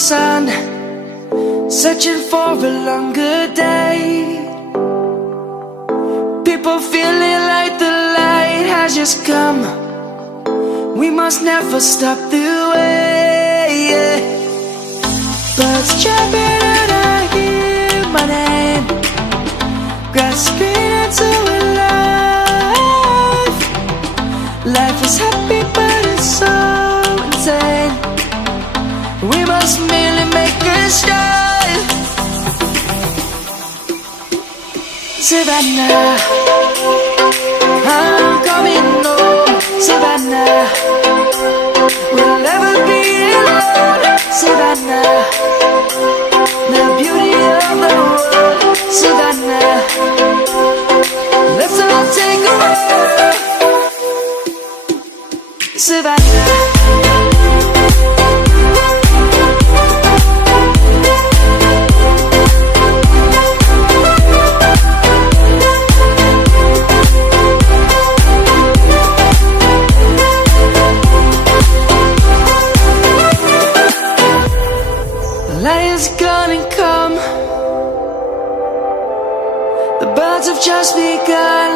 sun, searching for a longer day. People feeling like the light has just come. We must never stop the way. Birds chirping and I hear my name, grasping into a life. Life is happy but it's so insane. We must merely make a start. Savannah, I'm coming home. Savannah, we'll never be alone. Savannah, the beauty of the world. Savannah, let's all take a walk. Savannah. Lion's gonna come. The birds have just begun.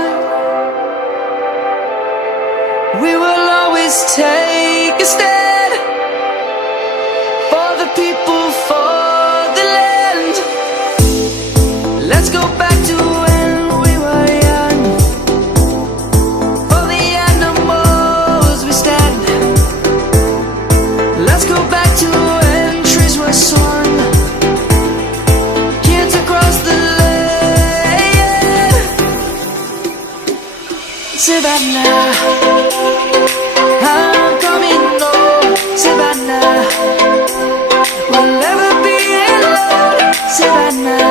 We will always take a stand for the people, for the land. Let's go back to when we were young. For the animals we stand. Let's go back to when trees were swung. Kids across the land. Savannah, I'm coming home. Savannah, we'll never be alone. Savannah,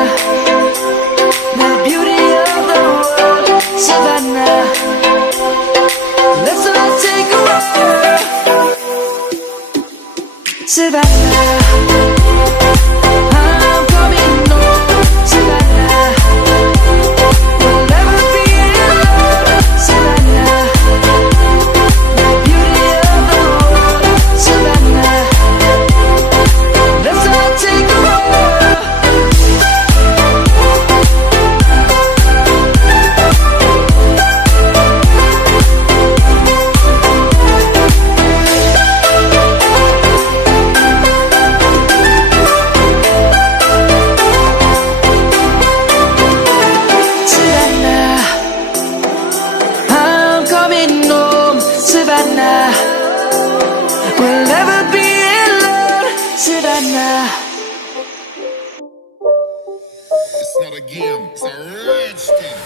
the beauty of the world. Savannah, let's all take a walk. Savannah, I'm coming home. Savannah, we'll never be alone. Savannah, the beauty of the world. Savannah, let's all take a walk. Savannah, I'm coming home. Savannah, we'll never be alone. Savannah. It's not a game, it's a rich thing.